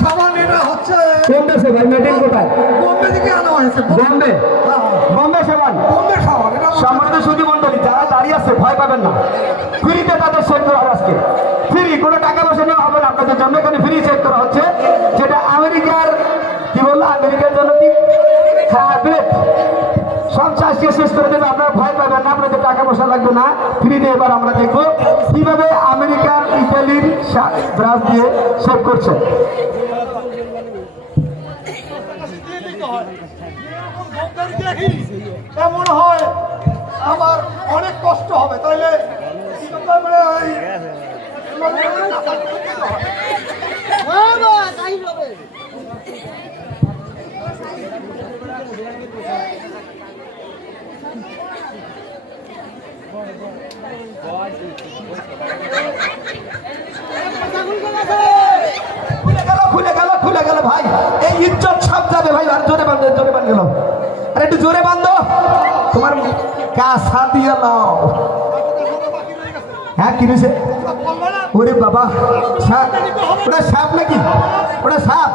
সাবান এটা হচ্ছে বোম্বে से भाई मीटिंग কোথায় বোম্বে থেকে আনা হয়েছে বোম্বে বোম্বে সাবান এটা সম্মানিত সুধী মণ্ডলী যারা দাঁড়িয়ে আছে ভয় পাবেন না ফ্রিতে তাদের চেক করা হবে আজকে ফ্রি কোনো টাকা পয়সা নেওয়া হবে না আপনাদের জন্য এখানে ফ্রি চেক করা হচ্ছে যেটা আমেরিকার কি বললো আমেরিকার জন্য কি হ্যাঁ ব্রেক সব চাষকে শেষ করে দেবে আপনারা ভয় পাবেন না আপনাদের টাকা পয়সা লাগবে না ফ্রিতে এবার আমরা দেখবো কিভাবে আমেরিকার ইতালির ব্রাশ দিয়ে সেভ করছে মনে হয় আমার অনেক কষ্ট হবে তাইলে খুলে গেল ভাই এই ইজ্জত সব যাবে ভাই আর জোরে বাঁধো আরে একটু জোরে বাঁধো তোমার কাছা দিয়ে লাও হ্যাঁ কি রয়েছে ওরে বাবা সাপ ওটা সাপ নাকি ওটা সাপ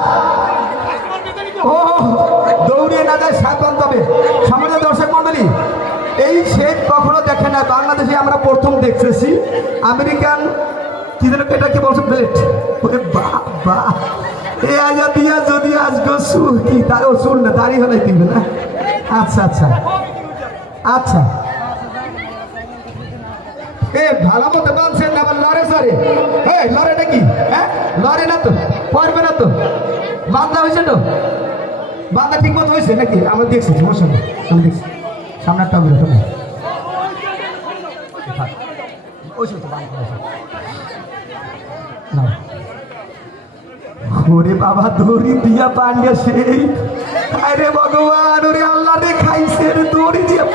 ও দৌড়িয়ে না যায় সাপ বাঁধতে হবে সামনে দর্শক মন্ডলী এই শেড কখনো দেখে না বাংলাদেশে আমরা প্রথম দেখতেছি আমেরিকান কি যেন এটা কি বলছে ব্লেড ওরে বাবা এ আজা দিয়া যদি আজকে চুল কি তারও চুল না দাড়ি হলে দিবে না আচ্ছা আচ্ছা আচ্ছা এ ভালো মতো বানছেন না আবার লড়ে সরে হ্যাঁ লড়ে নাকি হ্যাঁ লড়ে না তো পারবে না তো বান্ধা হয়েছে তো বান্ধা ঠিক মতো হয়েছে নাকি আমরা দেখছি সমস্যা নেই আমি দেখছি সামনেরটা বেরো তুমি ওরে বাবা দড়ি দিয়া পান্ডে সেই আরে ভগবান ওরে আল্লাহ রে খাইছে রে দড়ি দিয়া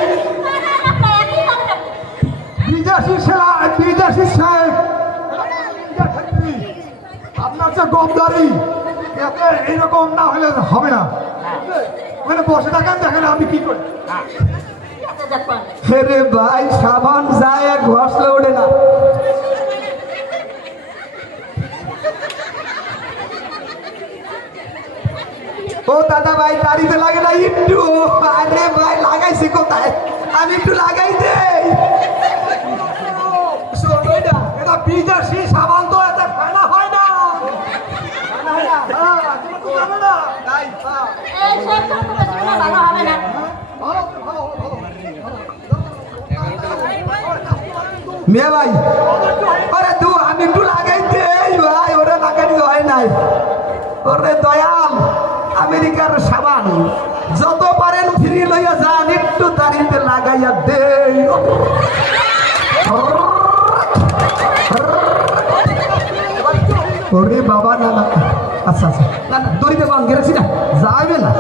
বিদেশি সাহেব আপনার যে গমদারি এতে এইরকম না হলে হবে না ওখানে বসে থাকেন দেখেন আমি কি করি রে ভাই সাবান যায় ঘষলে ওঠে না ও দাদা ভাই দাড়িতে লাগে না একটু আরে ভাই লাগাইছি কোথায় আমি একটু লাগাই দেই এটা বিদেশি সাবান তো এতে ফেলা হয় না মেয়ে ভাই ওরে তু আমি একটু লাগাই দেই ভাই ওরা লাগানি হয় নাই ওরে দয়াল আমেরিকার সাবান যত পারেন ফ্রি লইয়া যান একটু দাড়িতে লাগাইয়া দেই ওরে বাবা না না আচ্ছা আচ্ছা না না দড়িতে বান গেছি না যাবে না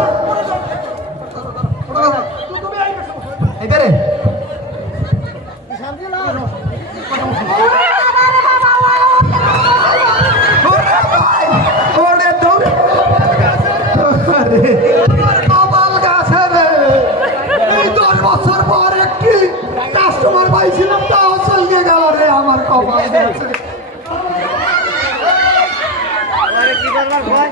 এটা রে বছর পর একটি কাস্টমার পাইছিলাম তাও চলিয়ে গেল রে আমার কপাল কি করবার ভয়